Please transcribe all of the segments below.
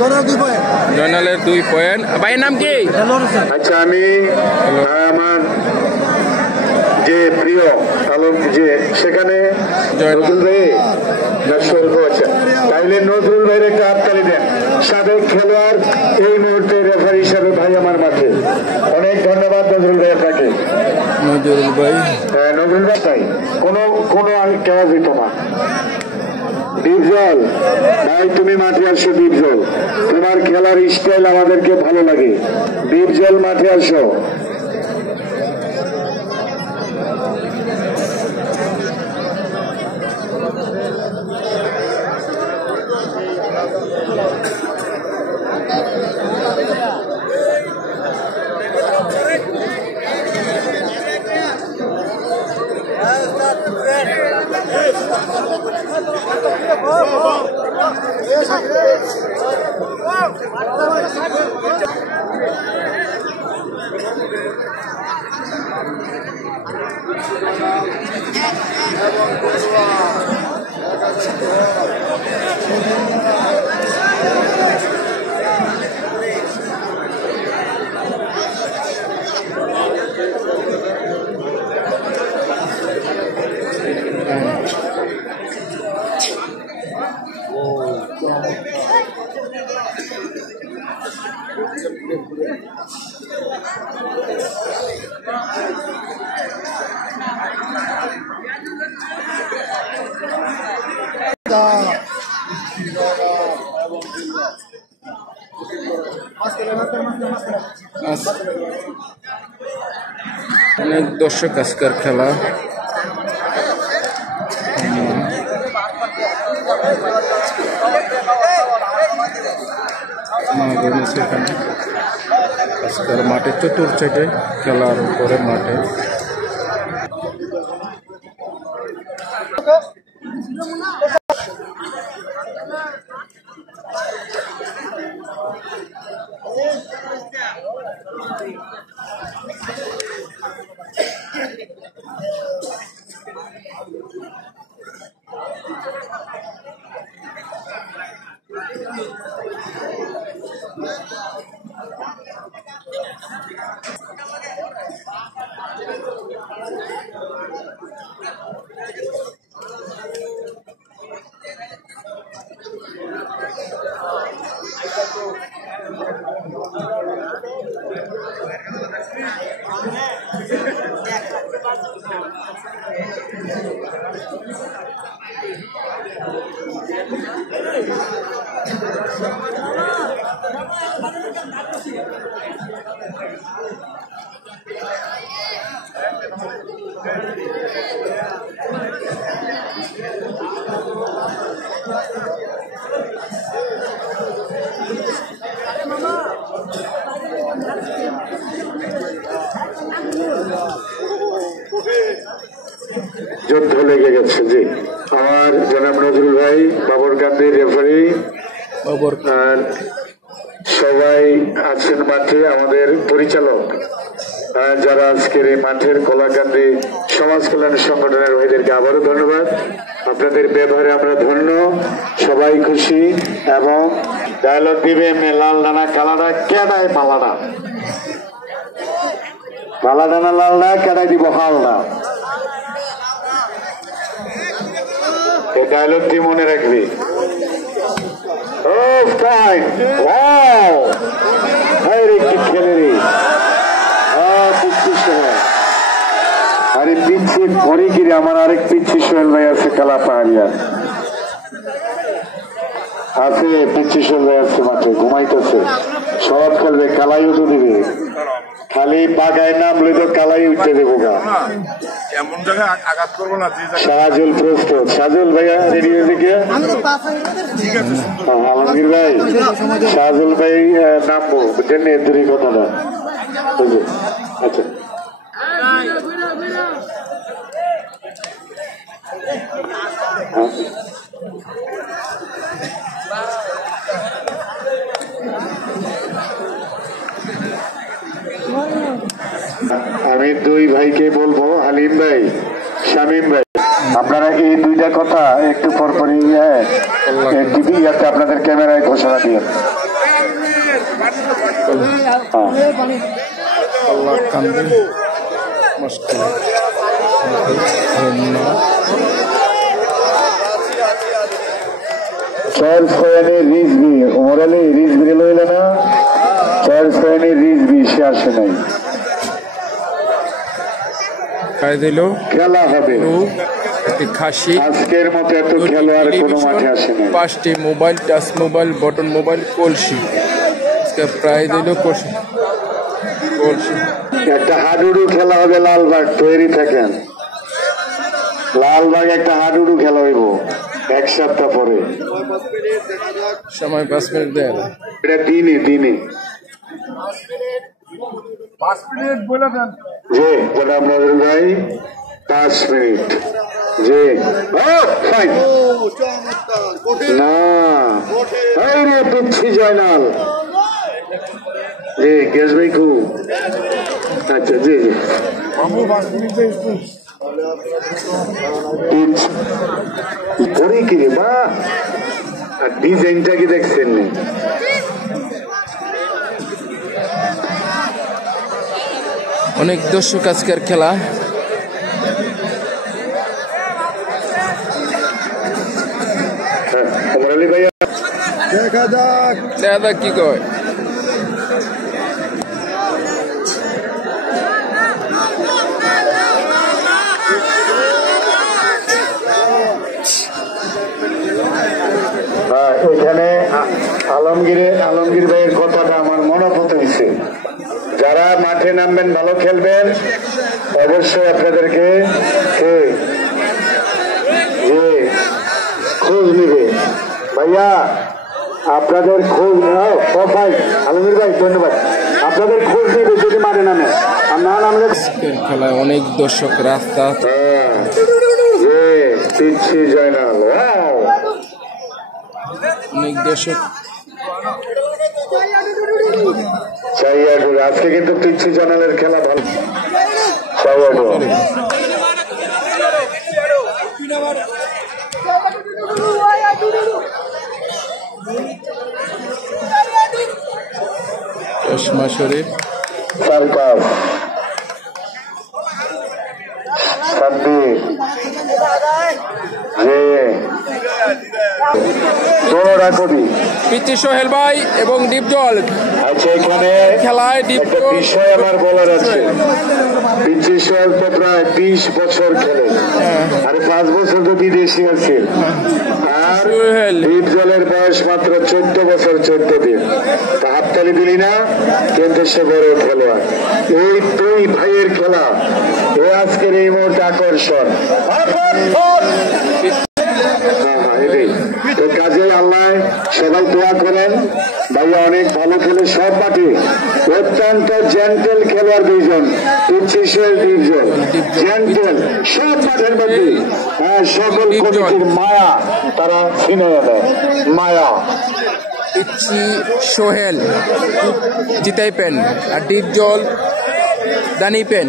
জয়নালের 2 point. ভাইয়ের নাম কি? আচ্ছা, আমি আমার যে প্রিয় আলম যে সেখানে নজরুল ভাই আচ্ছা, তাইলে নজরুল ভাইয়ের একটা হাততালি দেন। সাবেক খেলোয়াড়, এই মুহূর্তে রেফারি হিসাবে ভাই আমার মাঠে। অনেক ধন্যবাদ নজরুল ভাই আপনাকে। নজরুল ভাই, হ্যাঁ নজরুল ভাই, তাই কোনো কেওয়া যেত না। দীপজল ভাই, তুমি মাঠে আসো। দীপজল, তোমার খেলার স্টাইল আমাদেরকে ভালো লাগে। দীপজল মাঠে আসো। অনেক দর্শক আজকের খেলা। আজকের মাঠে চতুর্থে খেলার উপরে মাঠে যুদ্ধ লেগে গেছে। জি, আমার জনাব নজরুল ভাই, বাবরকান্দি রেফারি, আর সবাই আছেন মাঠে, আমাদের পরিচালক যারা আজকের এই মাঠের কলাকান্দি সমাজ কল্যাণ সংগঠনের ভাইদেরকে আবারও ধন্যবাদ। আপনাদের ব্যবহারে আমরা ধন্য, সবাই খুশি। এবং ডায়লগ দিবে লাল ডানা কালাডা কেডায় পালাডা, পালাডানা লালডা কেডাই দিব হালডা। এই ডায়লগটি মনে রাখবি। খেলে রে, আরে পিচ্ছি ঘরে গিরে আমার আরেক পিচ্ছি সোহেল ভাই আছে, কালা পাহাড়িয়া আছে, পিচ্ছি সোহেল ভাই আছে মাঠে ঘুমাইতেছে। সব খেলবে, কালাইও তো দিবে, খালি বাগায় নামলে তো কালাই উঠতে দেবো গা। এমন জায়গায় আঘাত করবো না। শাহজুল প্রস্তুত, শাহজুল ভাইয়া রেডি হয়ে দিকে। আলমগীর ভাই, শাহজুল ভাই নামবো, বুঝলেন এদের কথাটা। আচ্ছা, আমি দুই ভাইকে বলবো, হালিম ভাই, শামীম ভাই, আপনারা এই দুইটা কথা একটু পরপরই টিভি আপনাদের ক্যামেরায় ঘোষণা দিয়ে কান্দি মুশকিল চার্লস ফয়ানি রিজবি ওমরালি রিজবি লইল না চার্লস ফয়ানি রিজবি সে আসে নাই খাই দিল খেলা হবে খাসি আজকের মতো এত খেলোয়াড় কোনো মাঠে আসে নাই 5টি mobile touch mobile button mobile কলসি প্রায় দিল কলসি একটা হাডুডু খেলা হবে লালবাগ তৈরি থাকেন লালবাগ একটা হাডুডু খেলা হইব এক সপ্তাহ পরে সময় 5 মিনিট দেয় এটা দিনে যে প্রণাম নজরুল ভাই 5 মিনিট যে ফাইন না রে পিচ্ছি জয়নাল জি গ্যাস ভাই খুব আচ্ছা জি জি পরে কি রে বা আর ডিজাইনটা কি দেখছেন নি অনেক দর্শক আজকের খেলা অমরালি ভাইয়া দেখা যাক দাদা কি কয় এখানে আলমগীর ভাইয়ের কথাটা আমার মনোভূত হয়েছে যারা মাঠে নামবেন ভালো খেলবেন অবশ্যই আপনাদেরকে খোঁজ নিবে ভাইয়া আপনাদের খোঁজ ভাই আলমগীর ভাই ধন্যবাদ আপনাদের খোঁজ নিবে যদি মাঠে নামে আর না নামলে খেলায় অনেক দর্শক রাস্তা পিচ্ছি জয়নাল অনেক দর্শক আজকে কিন্তু পিচ্ছি জয়নালের খেলা ভালো চশমা শরীফ সরকার পিচ্চি সোহেল ভাই এবং ডিপজল আচ্ছা এখানে খেলায় একটা বিষয় আমার বলার আছে পিচ্চি সোহেল তো প্রায় 20 বছর খেলে আর 5 বছর তো বিদেশি আছে আর ডিপজলের বয়স মাত্র 14 বছর 14 দিন তা হাততালি দিলি না কিন্তু সে বড় খেলোয়াড় এই দুই ভাইয়ের খেলা এ আজকের এই মুহূর্তে আকর্ষণ তো কাজে আল্লাহ সবাই দোয়া করেন ভাইয়া অনেক ভালো খেলে সব মাঠে অত্যন্ত জেন্টেল খেলোয়াড় দুইজন পিচ্চি সোহেল দুইজন জেন্টেল সব মাঠের মধ্যে সকল কমিটির মায়া তারা ছিনিয়ে দেয় মায়া পিচ্চি সোহেল জিতাই পেন আর ডিপজল দানি পেন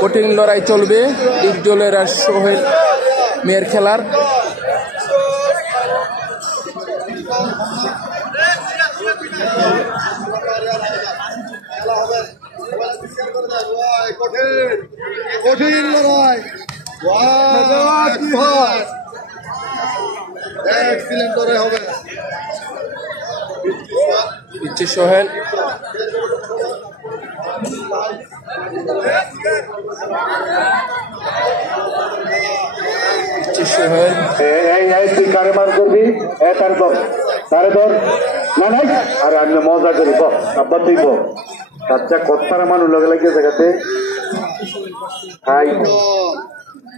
কঠিন লড়াই চলবে ডিপজলের আর সোহেল মেয়ের খেলার কঠিন লড়াই এক্সিলেন্ট লড়াই হবে পিচ্চি সোহেল পিচ্চি সোহেল তুই কারে মার করবি তার ধর তারে ধর না নাই আর আমি মজা করি আব্বা তুই বাচ্চা কত্তারা মানুষ লগে লাগে জায়গাতে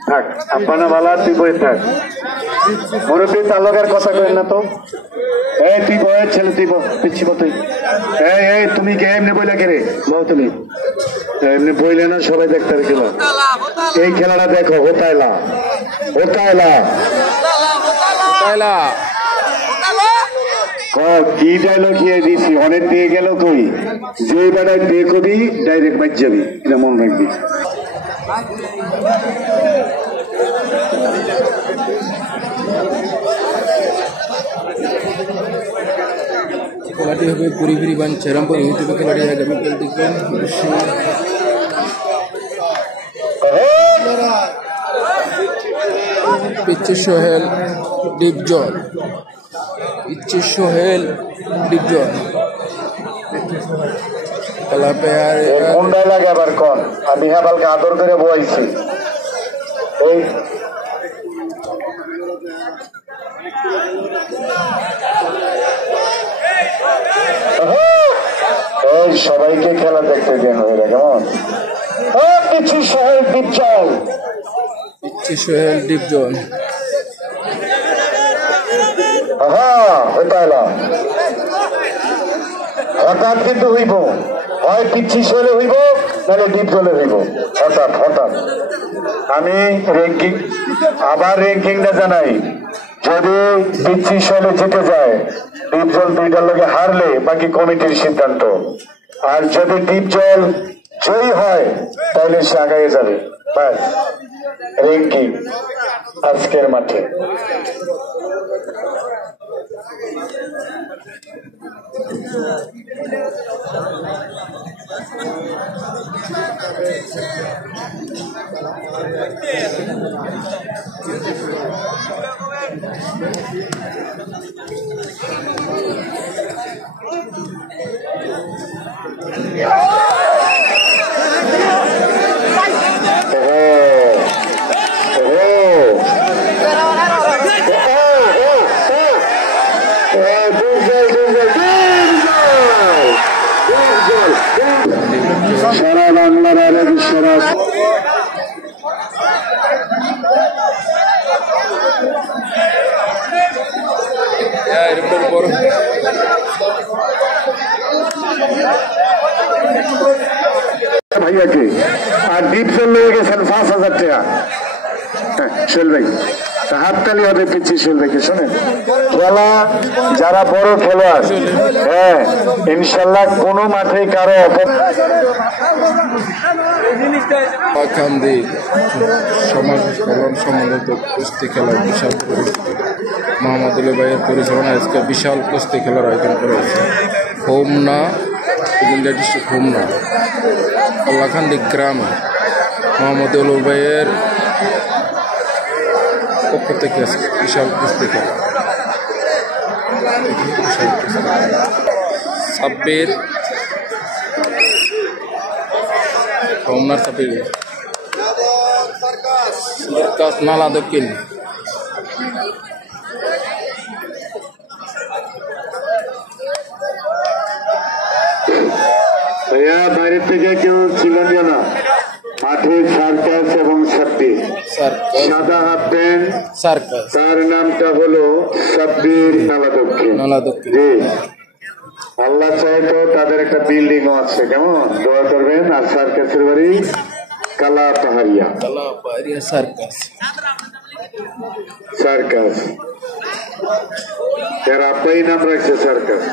থাক আব্বা না ভালো তুই বই থাক মুরব্বী তার লগের কথা করেন না তো তুই বয়ের ছেলে তুই পিচ্ছি তুই তুমি কে এমনি বইলা কে রে বউ তুমি এমনি বইলে না সবাই দেখতে খেলা এই খেলাটা দেখো হোতাইলা কি ডায়লগ খেয়ে দিছি অনেক দিয়ে গেল কই যে বেড়ায় দিয়ে কবি ডাইরেক্ট বাজ যাবি এটা মনে রাখবি খেলাটি হবে পুরীপুরি বান চেরামপুর ইউটিউবে খেলাটি আগামীকাল দেখবেন অবশ্যই। পিচ্ছি সোহেল ডিপজল, পিচ্ছি সোহেল ডিপজল খেলা পেয়ার কোনটাই লাগে আবার কন আমি হেবালকে আদর করে বইছি এই সবাইকে খেলা দেখতে দেন হইরা কেমন পিচ্ছি সোহেল ডিপজল, পিচ্ছি সোহেল ডিপজল হঠাৎ কিন্তু হইব, হয় পিচ্ছি সোহেলে হইব নাহলে ডিপজলে হইব, হঠাৎ হঠাৎ। আমি র্যাঙ্কিংটা জানাই, যদি পিচ্ছি সোহেলে জিতে যায় ডিপজল দুইটার লগে হারলে বাকি কমিটির সিদ্ধান্ত, আর যদি ডিপজল জয়ী হয় তাহলে সে আগায় যাবে। ব্যাস র্যাঙ্কিং আজকের মাঠে। সারা বাংলার আরেক সারা ভাইয়াকে আর ডিপজল লেগে গেছেন 5,000 টাকা। সোহেল ভাই হাততালি হবে পিচ্ছি সোহেল ভাইকে। শোনেন খেলা যারা বড় খেলোয়াড়, হ্যাঁ ইনশাল্লাহ কোনো মাঠে কারো সমাজ কল্যাণ সম্বন্ধিত কুস্তি খেলার বিশাল পরিস্থিতি মোহাম্মদ আলী ভাইয়ের পরিচালনায় আজকে বিশাল কুস্তি খেলার আয়োজন করা হয়েছে হোমনা কুমিল্লা ডিস্ট্রিক্ট হোমনা আল্লাখান্দি গ্রামে মোহাম্মদ আলী ভাইয়ের পক্ষ থেকে বিশাল কুস্তি খেলা। সাব্বির হোমনার সাব্বির সার্কাস নালা দক্ষিণ ভাইয়া বাইরে থেকে কেউ ছিলেন না মাঠে। সার্কাস এবং সাব্বির সাদা হাফ প্যান্ট সার্কাস, তার নামটা হলো সাব্বির নালা দক্ষিণ। জি আল্লাহ চাই তো তাদের একটা বিল্ডিং আছে, কেমন দোয়া করবেন। আর সার্কাসের বাড়ি কালা পাহাড়িয়া সার্কাস সার্কাস এর আব্বাই নাম রাখছে সার্কাস।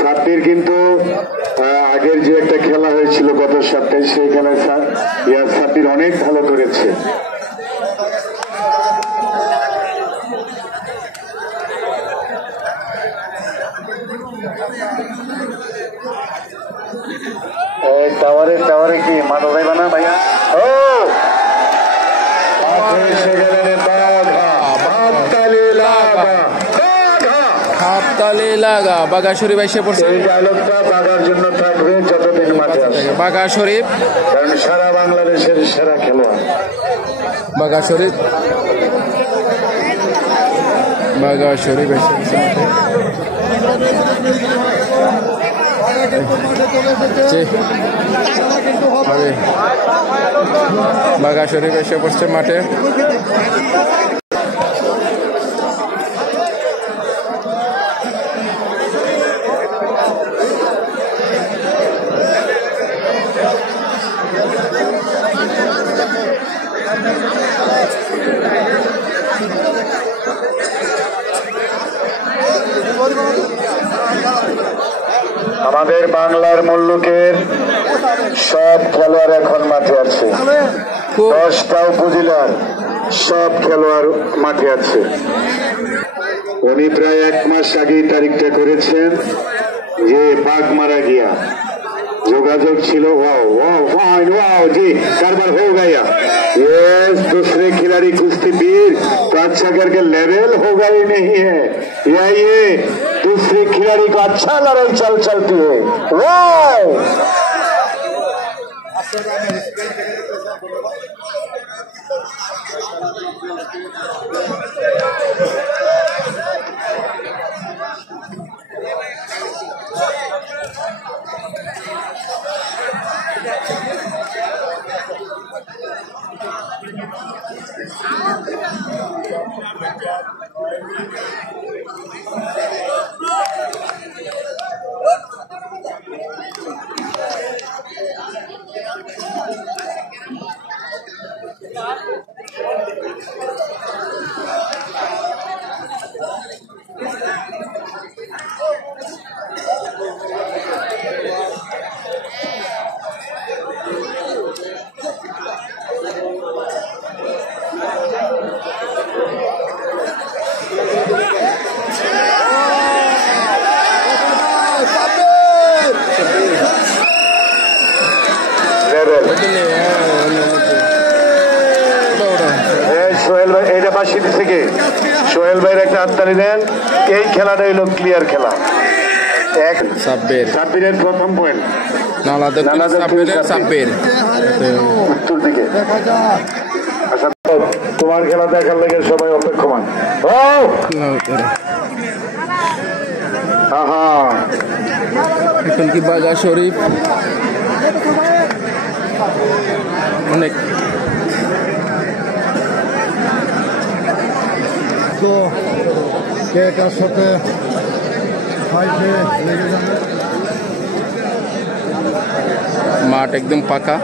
সাব্বির কিন্তু আগের যে একটা খেলা হয়েছিল গত সপ্তাহে, সেই খেলায় সাব্বির অনেক ভালো করেছে। টাওয়ারে কি মাথা যাইবা না ভাইয়া? ও হাততালি লাগা বাঘা শরীফ এসে পড়ছে। এই ডায়লগটা বাঘার জন্য থাকবে যতদিন মাঠে আছে। বাঘা শরীফ কারণ সারা বাংলাদেশের সেরা খেলোয়াড় বাঘা শরীফ এসে পড়ছে বাঘা শরীফ এসে পড়ছে মাঠে। আমাদের বাংলার মুল্লুকের সব খেলোয়াড় এখন মাঠে আছে, 10টা উপজেলার সব খেলোয়াড় মাঠে আছে। উনি প্রায় 1 মাস আগেই তারিখটা করেছেন যে বাঘ মারা গিয়া যোগাযোগ ছিল। जी कारबार हो गया, ये दूसरे खिलाड़ी कुश्तीगीर तो अच्छा करके लेवल होगा ही नहीं है, या ये दूसरे खिलाड़ी को अच्छा लड़ाई चलती है। वाह সোহেল ভাইয়ের একটা হাততালি দেন। এই খেলাটা হইল ক্লিয়ার খেলা। সাব্বিরের প্রথম পয়েন্ট উত্তর দিকে। আচ্ছা তোমার খেলা দেখার লেগে সবাই অপেক্ষমান। এখন কি বাগা শরীফ অনেক কার সাথে মাঠ একদম পাকা,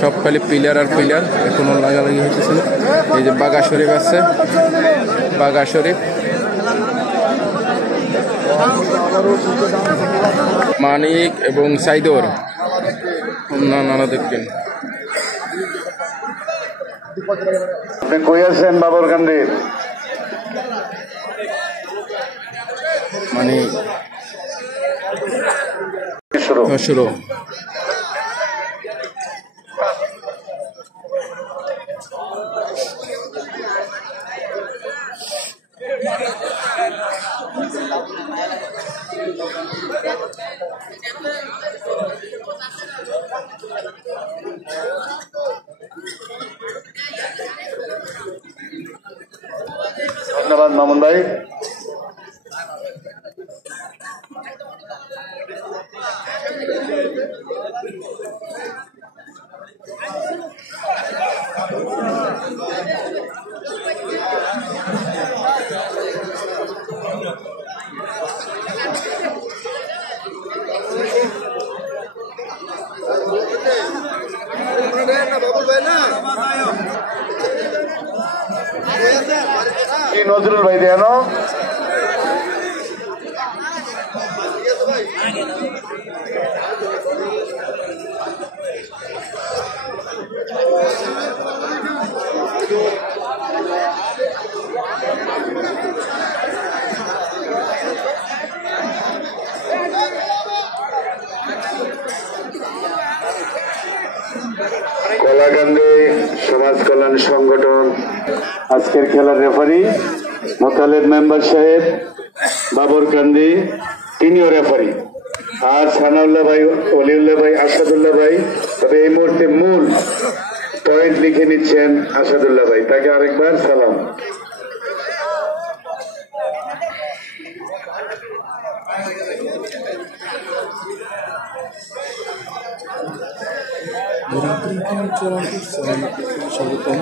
সব খালি পিলার আর পিলার, এখনো লাগালাগি হইতেছিল। এই যে বাগা শরীফ আছে, বাগা শরীফ মানিক এবং সাইদর নানা দেখবেন। আপনি কই আছেন বাবরকান্দির? মানে শুরু ধন্যবাদ মামুন ভাই। নজরুল ভাই দেন কলাকান্দি সমাজ কল্যাণ সংগঠন আজকের খেলার রেফারি মোতালেব মেম্বার সাহেব, বাবরকান্দি তিনিও রেফারি, আর সানাউল্লাহ ভাই, অলিউল্লাহ ভাই, আসাদুল্লাহ ভাই। তবে এই মুহূর্তে মূল পয়েন্ট লিখে নিচ্ছেন আসাদুল্লাহ ভাই, তাকে আরেকবার সালাম। স্বাগতম।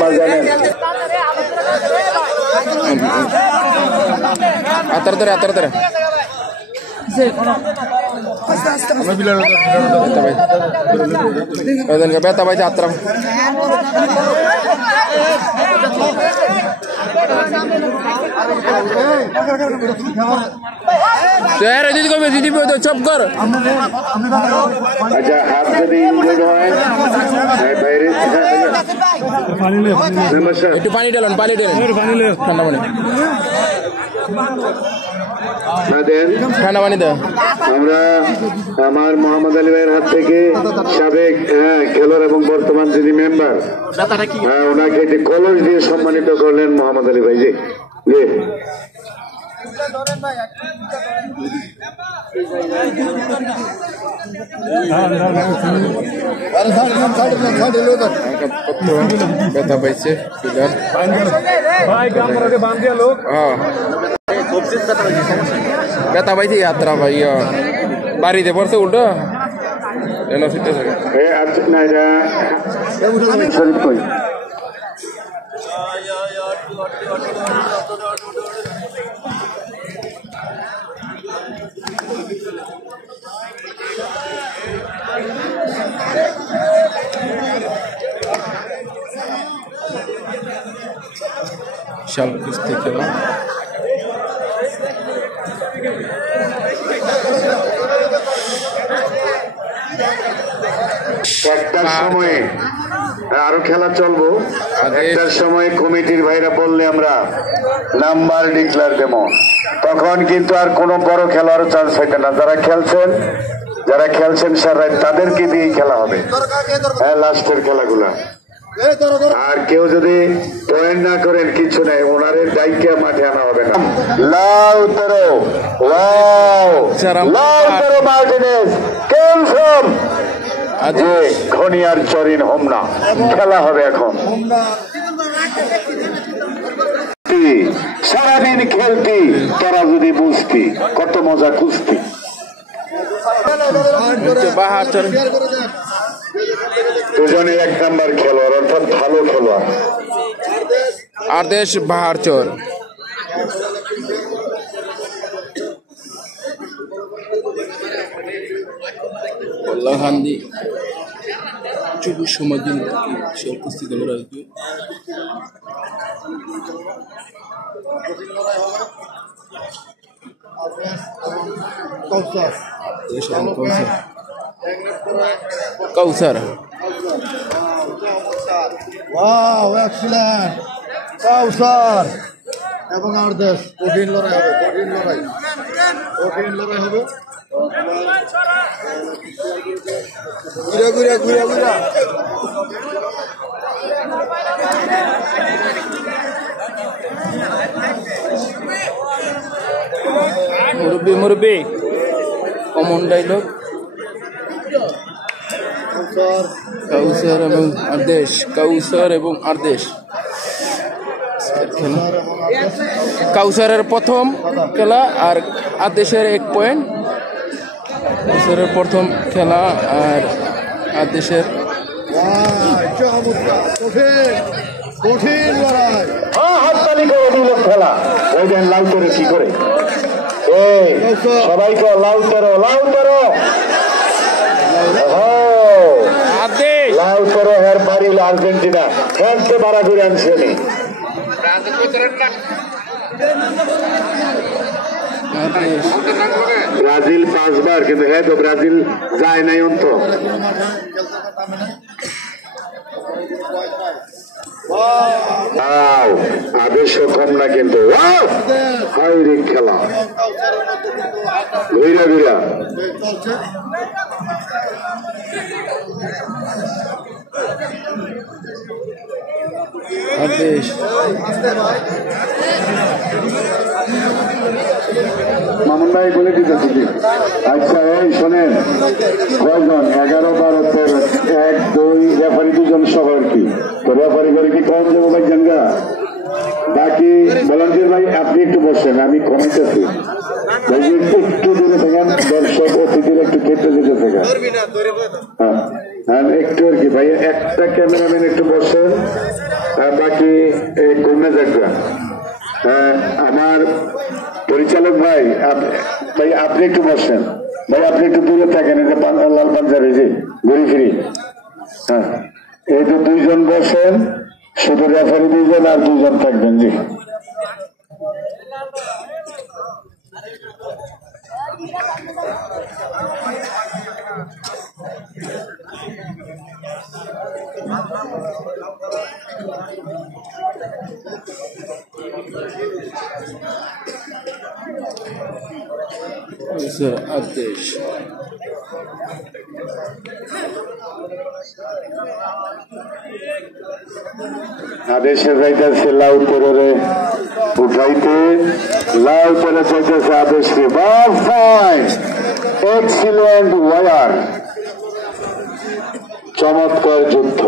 মাল জানেন? আতার বেতা ভাই যাত্রা চপ কর। আচ্ছা, হাত যদি ইনজুর্ড হয় বাইরে একটু পানি ঢালেন ঠান্ডা পানি দেন। ঠান্ডা পানি দেন। আমরা আমার মোহাম্মদ আলী ভাইয়ের হাত থেকে সাবেক খেলোয়াড় এবং বর্তমান যিনি মেম্বার ওনাকে একটি কলস দিয়ে সম্মানিত করলেন মোহাম্মদ আলী ভাই। জি ব্যথা পাইছে ব্যথা পাইছি যাত্রা ভাই বাড়িতে পড়ছে উল্টো না এটা শরীফ কই বিশাল কুস্তি খেলা একটার সময়ে আরো খেলা চলবো। একটার সময় কমিটির ভাইরা বললে আমরা নাম্বার ডিক্লার দেবো, তখন কিন্তু আর কোনো বড় খেলারও চান্স হইতে না। যারা খেলছেন সারা তাদেরকে দিয়েই খেলা হবে লাস্টের খেলাগুলা। আর কেউ যদি পয়েন্ট না করেন কিছু নাই, ওনারের দায়িত্ব মাঠে আনা হবে না। লাউ তেরো মার্টিনেজ কেম ফ্রম খনিয়ার চরিন হোমনা। খেলা হবে এখন, সারাদিন খেলতি তোরা যদি বুঝতি কত মজা কুস্তি। দুজনে এক নাম্বার খেলোয়াড়, অর্থাৎ ভালো খেলোয়াড়। আদেশ বাহারচর গান্ধী যুব সমাজের উপস্থিত রয়েছে। কৌসার কাউসার এবং আরদেশ কঠিন লড়াই হবে। ঘুরা মুরব্বী কমন ডাইলগ কাউসার এবং আরদেশ কাউসারের প্রথম খেলা আর আদেশের 1 পয়েন্ট। কাউসারের প্রথম খেলা আর আদেশের কঠিন লড়াই। হাততালি করে দিল খেলা। ওই দেন লাউ করে কি করে সবাইকে লাউ করো লাউ করো। হের বাড়ি আর্জেন্টিনা ফ্রান্সকে ভাড়া করে আনছে। ব্রাজিল 5 বার, কিন্তু হ্যাঁ তো ব্রাজিল যায় নাই অন্ত। আদেশ কম না কিন্তু খেলা ঘুরা আদেশ মামুন ভাই বলে দিতেছি। আচ্ছা এই শোনেন, কয়জন 11, 12, 13, 1, 2 রেফারি 2 সহ আর কি। তো রেফারি করে কি কম দেবো ভাই জানগা? বাকি ভলান্টিয়ার ভাই আপনি একটু বসেন, আমি কমাইতেছি। একটু দূরে থাকেন, দর্শক অতিথির একটু খেতে যেতে থাকেন। হ্যাঁ আর একটু আর কি ভাই একটা ক্যামেরাম্যান একটু বসেন আর বাকি কমে যাকবা। আমার পরিচালক ভাই ভাই আপনি একটু বসেন, ভাই আপনি একটু দূরে থাকেন, এই যে লাল পাঞ্জাবি যে ঘুরি ফিরি। হ্যাঁ এই তো দুইজন বসেন, শুধু রেফারি দুইজন আর দুইজন থাকবেন। জি আদেশ আদেশে যাইতেছে লাউ পরে উঠাইতে, লাউ পরে যাইতেছে আদেশকে। এক্সিলেন্ট ওয়ার, চমৎকার যুদ্ধ।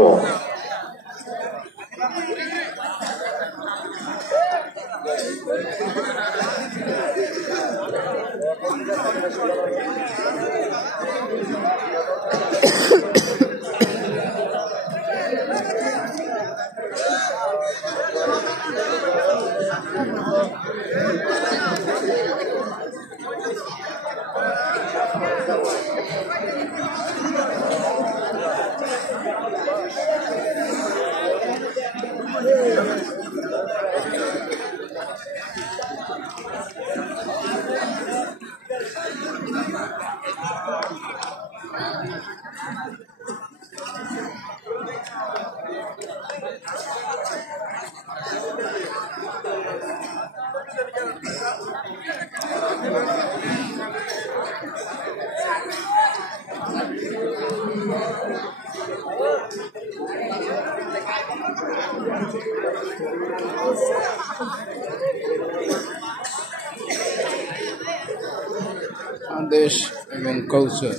আদেশ এবং কালচার।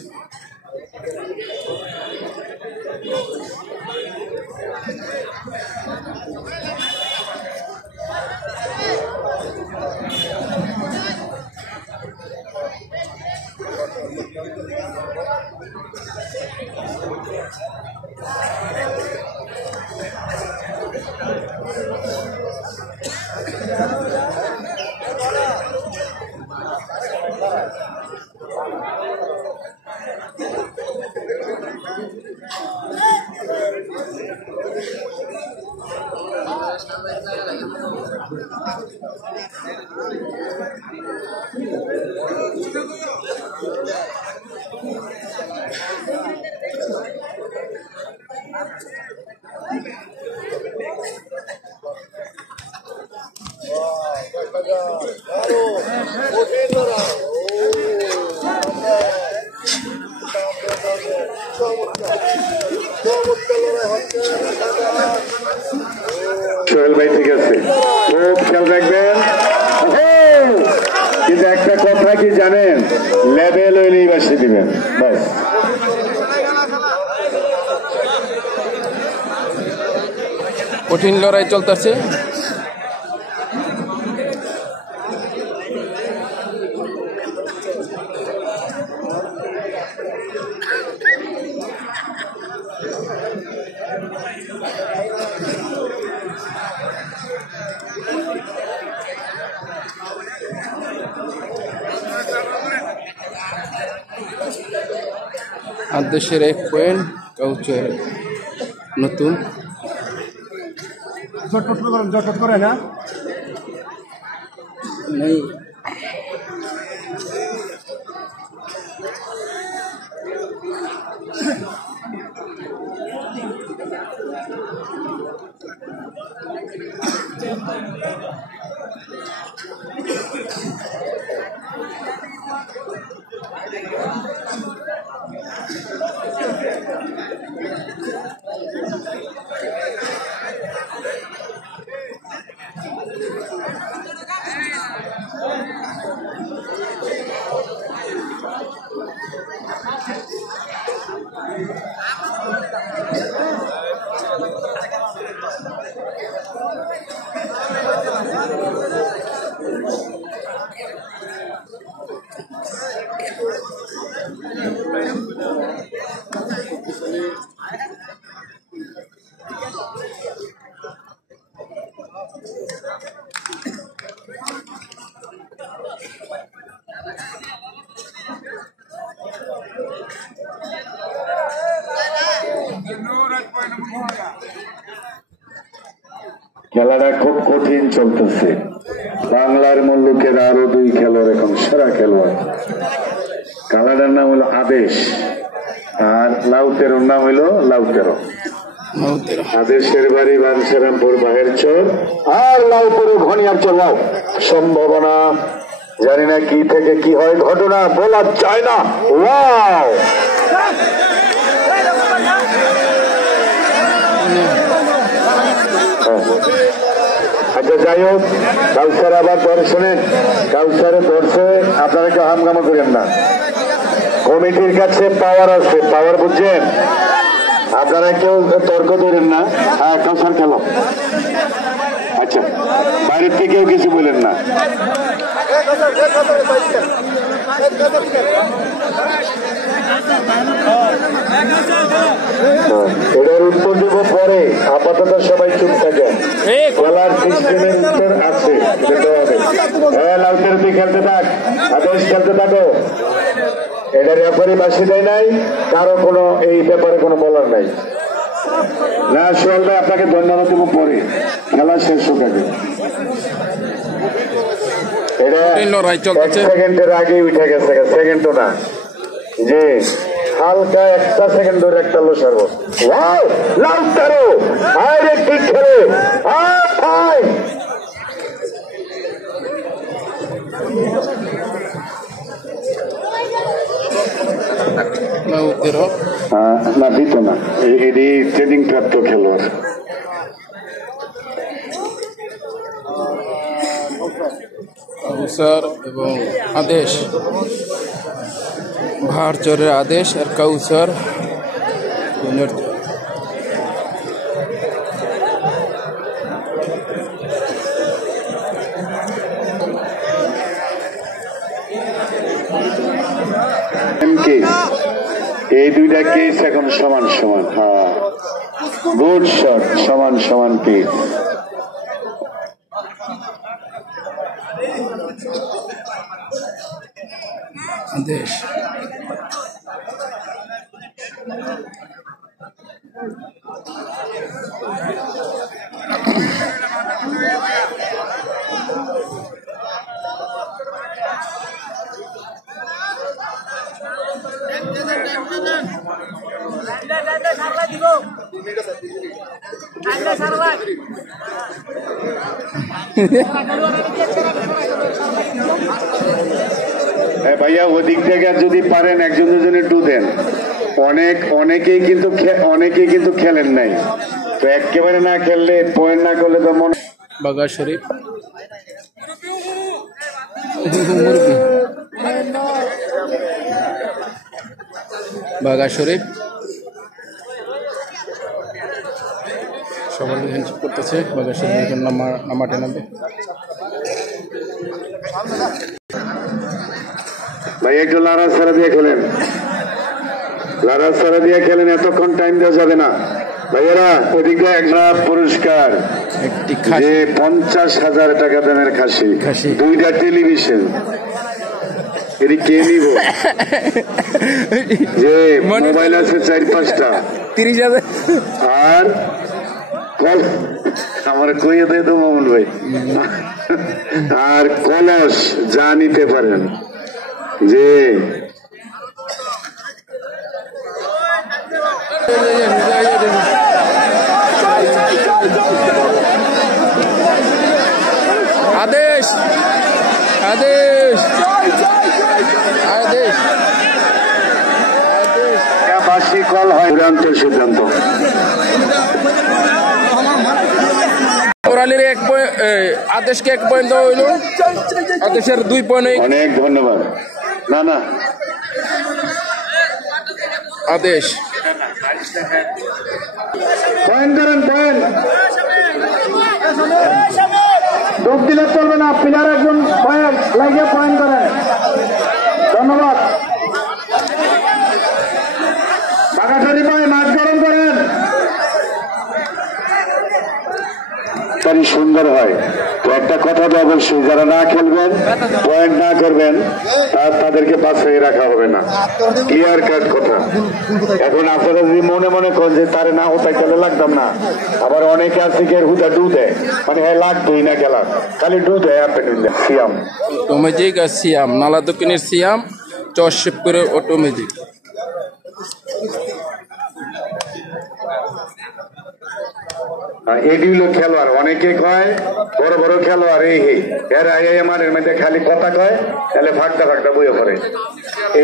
সোহেল ভাই ঠিক আছে, খুব খেয়াল রাখবেন। কিন্তু একটা কথা কি জানেন, লেভেল হইলেই বাসি দিবেন ব্যাস। কঠিন লড়াই চলতেছে। আদেশের 1 পয়েন্ট, কাউচার নতুন। জটপট করে না নেই। খেলাটা খুব কঠিন চলতেছে। বাংলার মুল্লুকের আরো 2 খেলোয়াড় এখন সেরা খেলোয়াড়। খেলাটার নাম হলো আদেশ, আর লাউতেরোর নাম হলো লাউতেরো। আদেশের বাড়ি বানসারামপুর বাহের চর, আর লাউতেরো ঘনিয়ার চর। লাউ সম্ভাবনা জানি না কি থেকে কি হয়, ঘটনা বলা যায় না। ওয়াও, আচ্ছা যাই হোক, কাউসার আবার ধরে শোনেন, কাউসারে ধরছে, আপনারা কেউ হামগামা করেন না। কমিটির কাছে পাওয়ার আছে, পাওয়ার বুঝছেন, আপনারা কেউ তর্ক ধরেন না। হ্যাঁ কাউসার খেল, আচ্ছা বাইরের থেকেও কিছু বলেন না। এটার উত্তর দেব পরে, আপাতত সবাই চুপ থাকে। খেলার সিস্টেমের উত্তর আছে, হ্যাঁ লাউতের তুই খেলতে থাক, আদেশ খেলতে থাকো। এটা রেফারি বাসি দেয় নাই, কারো কোনো এই ব্যাপারে কোনো বলার নাই। না সোহেল ভাই, আপনাকে ধন্যবাদ দেবো পরে, খেলা শেষ হোক আগে। এটা 1 সেকেন্ডের আগে উঠে গেছে, সেকেন্ডও না, যে হালকা 1 সেকেন্ড ধরে একটা লো সারবো। লাউতেরো আরে কি খেলে, না দিত না, এটি ট্রেনিং প্রাপ্ত খেলোয়াড়। কাউসার এবং আদেশ, ভারচরের আদেশ আর কাউসার এই 2টা কেস এখন সমান সমান। হ্যাঁ, গুড শট, সমান সমান কেস। আদেশ ভাইয়া ওদিক থেকে যদি পারেন একজন দুজন একটু দেন। অনেকেই কিন্তু খেলেন নাই, তো একেবারে না খেললে, পয়েন্ট না করলে তো মনে। বাগা শরীফ, বাগা শরীফ সবার হ্যান্ডশেক করতেছে। বাগা শরীফ এখন নামাটে নামবে। ভাই একটু লারা ছাড়া দিয়ে খেলেন, লারা ছাড়া দিয়ে খেলেন, এতক্ষণ টাইম দেওয়া যাবে না। ভাইয়েরা ওদিকে একটা পুরস্কার, যে 50,000 টাকা দামের খাসি, 2টা টেলিভিশন, এটি কে নিব? যে মোবাইল আছে 4-5টা, 30,000 আর আমার কইয়ে দেয় তো মামুন ভাই, আর কলস যা নিতে পারেন। যে আদেশ আদেশ আদেশ বার্ষিক কল হয়, চূড়ান্ত সিদ্ধান্ত। আদেশকে 1 পয়েন্ট দেওয়া হইল, আদেশের 2 পয়েন্ট। অনেক ধন্যবাদ। না না, আদেশ পয়েন্ট করেন, পয়েন্ট ডুব দিলে চলবে না, প্লেয়ার একজন পয়েন্ট লাগিয়ে পয়েন্ট করেন। ধন্যবাদ। বাগাশারি ভাই মাঠ গরম করেন, চমৎকারই সুন্দর হয়। তো একটা কথা তো অবশ্যই, যারা না খেলবেন, পয়েন্ট না করবেন, তাদেরকে বাছাই রাখা হবে না, ক্লিয়ার কাট কথা। এখন আপনারা যদি মনে মনে করেন যে তারে না হতাই তাহলে লাগতাম না, আবার অনেকে আছে কি হুদা ডু দেয়, মানে হ্যাঁ লাগতোই না খেলা, খালি ডু দেয়। সিয়াম অটোমেজিক আর সিয়াম, নালা দক্ষিণের সিয়াম, চরশিবপুরের অটোমেজিক। এটি হলো খেলোয়াড়। অনেকে কয় বড় বড় খেলোয়াড় এই আমার এর মধ্যে খালি কথা কয়, তাহলে ফাঁকটা ফাঁকটা বইয়ে পড়ে।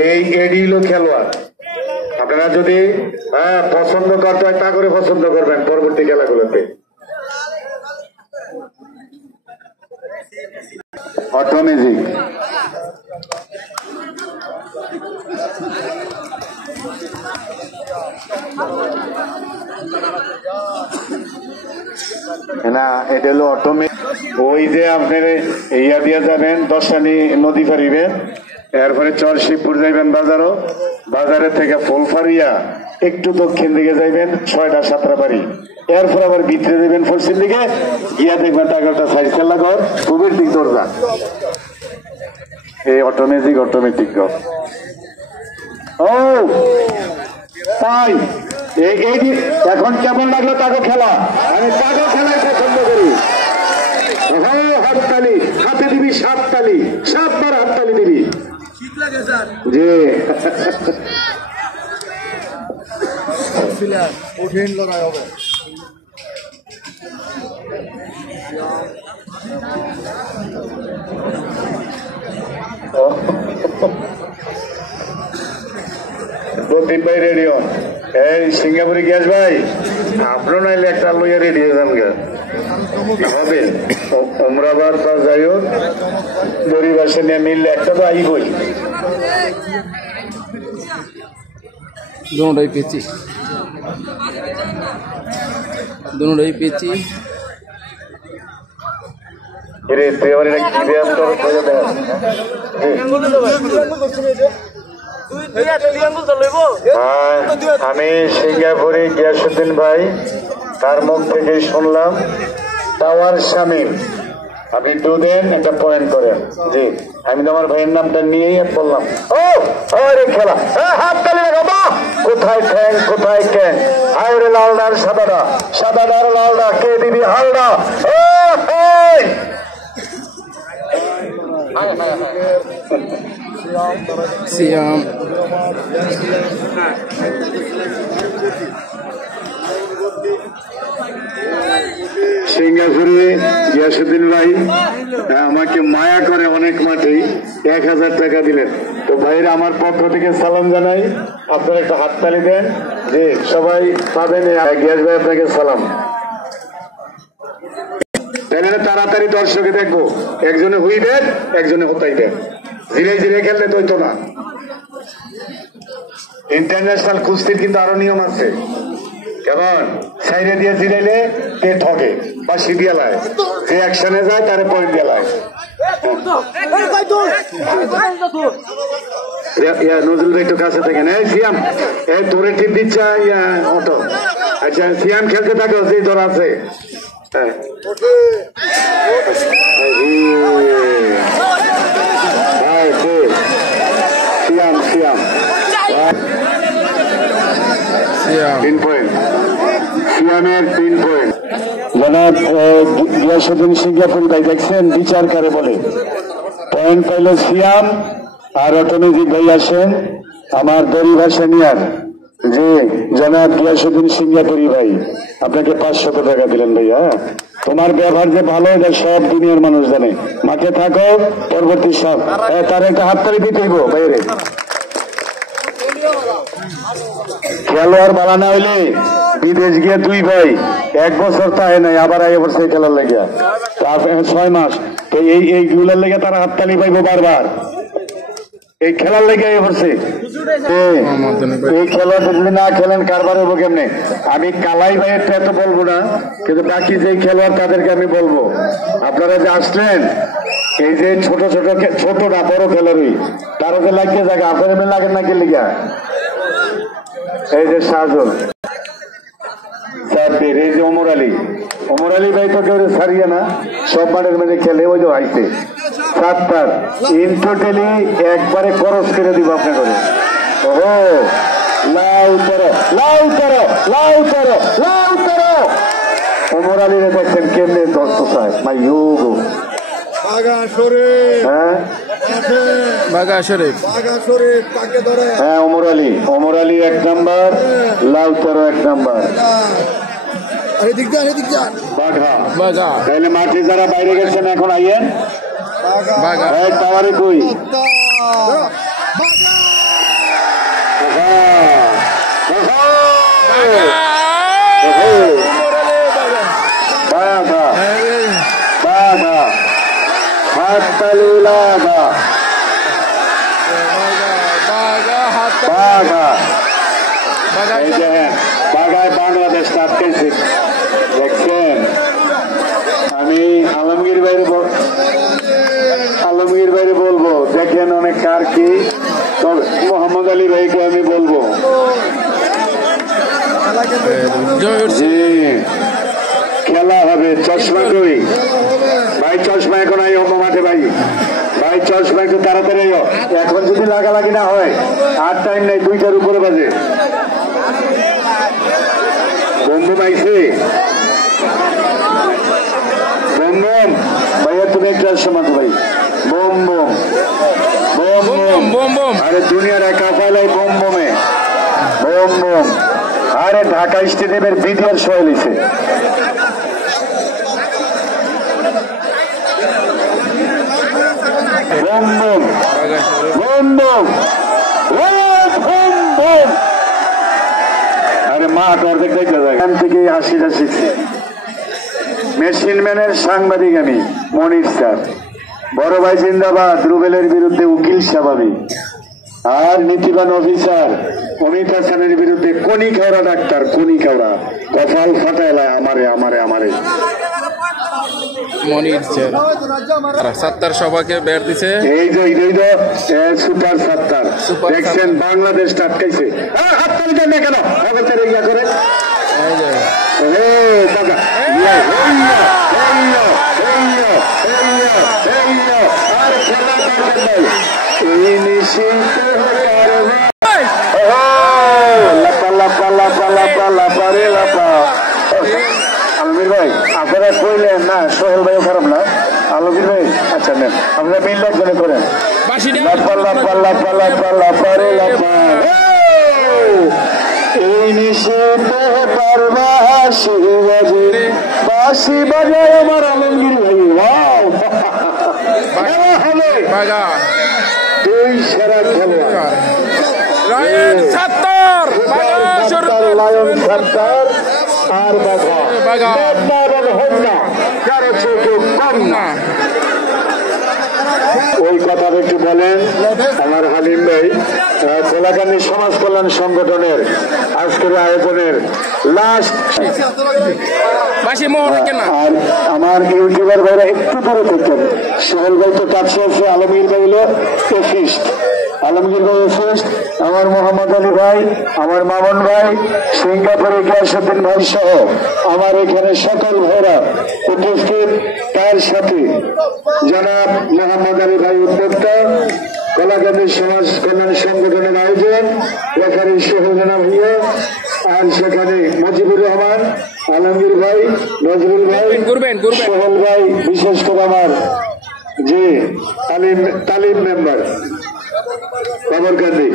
এই এডি হলো খেলোয়াড়। আপনারা যদি পছন্দ করতে হয় তা করে পছন্দ করবেন পরবর্তী খেলাগুলোতে। অটোমেজিক না, এটা হলো অটোমেটিক। ওই যে আপনার ইয়া দিয়ে যাবেন দশানি নদী ফারিবেন, এরপরে চরশিবপুর যাইবেন বাজারও, বাজারের থেকে ফুলফারিয়া একটু দক্ষিণ দিকে যাইবেন 6টা-7টা বাড়ি, এরপর আবার ভিতরে যাবেন পশ্চিম দিকে গিয়া দেখবেন তাগরটা সাইকেল লাগর খুবই দিক দরজা। এই অটোমেটিক অটোমেটিক ও তাই এখন কেমন লাগলো তাকে খেলা? আমি তাকে খেলায় পছন্দ করি। হাততালি, হাতে দিবি 7 তালি, 7 বার হাততালি দিবি যে কঠিন লড়াই হবে। প্রদীপ ভাই রেডিও, এই সিঙ্গাপুরি গ্যাস ভাই আপনার নাইলে একটা লইয়া রেডি হয়ে যান গা হবে। অমরাবাদ বা যাই হোক পরিবাসে নিয়ে মিললে একটা তো আইবই। दोनों पेची, दोनों पेची। আমি সিঙ্গাপুরি গিয়াসুদ্দিন ভাই, তার মুখ থেকে শুনলাম টাওয়ার শামিম, আপনি 2 দেন, একটা পয়েন্ট করেন। জি, আমি তো আমার ভাইয়ের নামটা নিয়েই বললাম। রে খেলা হাত তালি বাবা, কোথায় ঠ্যাং কোথায় ক্যাং, আয়রে লালডার সাদাডা, সাদাডার লালডা, কে দিবি হালডা। সিয়াম সিঙ্গাপুরে গিয়াসুদ্দিন ভাই আমাকে মায়া করে অনেক মাঠেই 1000 টাকা দিলেন। তো ভাইরা আমার পক্ষ থেকে সালাম জানাই, আপনারা একটু হাততালি দেন যে সবাই পাবেন। গিয়াস ভাই আপনাকে সালাম। তাহলে তাড়াতাড়ি দর্শকে দেখবো, একজনে হুই দেন একজনে হতাই দেন, ধীরে ধীরে খেললে তো হইতো না। ইন্টারন্যাশনাল কুস্তির কিন্তু আরো নিয়ম আছে। কেমন সাইডে দিয়ে জিরাইলে তে ঠকে বা সিবিয়া লায়, যে অ্যাকশনে যায় তারে পয়েন্ট দিয়ে লায়। নজরুল ভাই একটু কাছে থাকেন। এই সিয়াম, এই তোরে টিপ দিচ্ছে অটো। আচ্ছা সিয়াম খেলতে থাকো, যে তোর আছে। সিয়াম সিয়াম 3 পয়েন্ট, সিয়ামের 3 পয়েন্ট। জনাব গিয়াসুদ্দিন সিঙ্গাপুর ভাই দেখছেন বিচার কারে বলে। পয়েন্ট পাইল সিয়াম আর অটোমেজিক ভাই আসেন আমার দড়ি ভাষা নিয়ার। যে জনাব গিয়াসুদ্দিন সিঙ্গাপুরি ভাই আপনাকে 500 টাকা দিলেন ভাইয়া। তোমার ব্যবহার যে ভালো, এটা সব দুনিয়ার মানুষ জানে। মাঠে থাকো, পরবর্তী সব তার একটা হাততালি দিতে হইব বাইরে। খেলোয়াড় বানানো হইলে বিদেশ গিয়ে 2 ভাই 1 বছর তাই নাই, আবার আগে বছর খেলার লেগে 6 মাস। তো এইগুলোর লেগে তারা হাততালি পাইবো বারবার, এই খেলার লেগে বসে। এই খেলাটা যদি না খেলেন কারবার হবো কেমনে? আমি কালাই ভাইয়ের এত বলবো না, কিন্তু বাকি যে খেলোয়াড় তাদেরকে আমি বলবো। আপনারা যে আসলেন, এই যে ছোট ছোট ছোট না বড় খেলোয়াড়ই তারও যে লাগিয়ে জায়গা আপনার লাগেন না কে লিগা। এই যে শাহজুল, এই যে ওমর আলী, ওমর আলী ভাই তো কেউ ছাড়িয়ে না, সব মাঠের মধ্যে খেলে, ওই যে আইতে 7 ইন টোটালি একবারে খরচ করে দিব আপনি করে। ওহো লাউ করো লাউ করো লাউ করো লাউ করো। ওমর আলীরে দেখছেন কেমনে দস্ত চায় মাই ইউগো। হ্যাঁ বাগা শরীফ হ্যাঁ ওমর আলী 1 নাম্বার, লাউ করো 1 নাম্বার। বাঘা বাগা তাহলে মাঠে যারা বাইরে গেছেন এখন আইয়েন। বাগা টাওয়ারে কই বাঘা বাঘা হাততালি লাগা বাঘা। এই দেখেন বাঘায় বাংলাদেশ আটকেছে দেখছেন। আমি আলমগীর ভাইরে বলবো দেখেন অনেক কার কি, মোহাম্মদ আলী ভাইকে আমি বলবো জি খেলা হবে। চশমা কই ভাই? চশমা এখন আই হোক মাঠে ভাই, ভাই চশমা একটু তাড়াতাড়ি এখন যদি লাগালাগি না হয় আর টাইম নেই, 2টার উপরে বাজে। বন্ধু পাইছে বোম বোম ভাইয়া তুমি একটু আসছো মাত্র ভাই। বোম বোম বোম বোম বোম বোম আরে দুনিয়ার একা পাইলাই বোম বোমে বোম বোম। আরে ঢাকা স্টেডিয়ামের বিডিআর সহেলিছে বোম বোম বোম বোম বোম বোম। আরে মাঠ অর্ধেক দেখতে যায় এখান থেকে হাসিটা শিখছি। মেশিন ম্যানের সাংবাদিক আমি মনির স্যার, বড় ভাই জিন্দাবাদ, রুবেলের বিরুদ্ধে উকিল স্বাভাবিক, আর নীতিবান অফিসার অমিত হাসানের বিরুদ্ধে কোনি খাওয়া ডাক্তার, কোনি খাওয়া কপাল ফাটাইলায় আমারে আমারে আমারে। মনির সাত্তার সবাকে বের দিছে। এই যে সুপার সাত্তার দেখছেন বাংলাদেশ আটকাইছে। হাততালি দেন না কেন? ইয়া করে আর খেলা এই নিশ্চিত আলমগীর ভাই আপনারা কইলেন না, সোহেল ভাইও খারাপ না, আলমগীর ভাই আচ্ছা নেন আপনারা মিল একজনে করেন। এই নিষেধ পারবাসী বাসি বাজায় আমার আলমগীর ভাই দুই সেরা খেলোয়াড় লায়ন সত্তার আর বাঘা কারো চোখে কম না। ওই কথা একটু বলেন আমার হালিম ভাই। কোলাকান্দি সমাজ কল্যাণ সংগঠনের আজকের আয়োজনের লাস্ট, আর আমার ইউটিউবার ভাইরা একটু দূরে থাকতেন। সোহেল ভাই তো কাছে আছে, আলমগীর ভাই হলো এফিস্ট, আলমগীর ভাই এফিস্ট, আমার মোহাম্মদ আলী ভাই, আমার মামুন ভাই, সিঙ্গাপুরে গিয়াসউদ্দিন ভাই সহ আমার এখানে সকল ভাইরা উপস্থিত। তার সাথে জনাব মোহাম্মদ আলী ভাই উদ্যোক্তা, কোলাকান্দি সমাজ কল্যাণ সংগঠনের আয়োজন, রেফারি সোহেল রানা ভাইয়া, আর সেখানে মুজিবুর রহমান, আলমগীর ভাই, নজরুল ভাই, সোহেল ভাই, বিশেষ করে আমার যে তালিম মেম্বার বাবরকান্দি,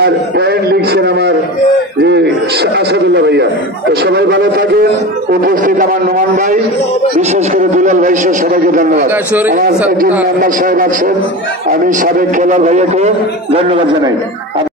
আর পয়েন্ট লিখছেন আমার যে আসাদুল্লাহ ভাইয়া। তো সবাই ভালো থাকেন। উপস্থিত আমার নোমান ভাই, বিশেষ করে দুলাল ভাই সহ সবাইকে ধন্যবাদ। আমার একজন মেম্বার সাহেব আছেন, আমি সাবেক খেলোয়াড় ভাইয়াকে ধন্যবাদ জানাই।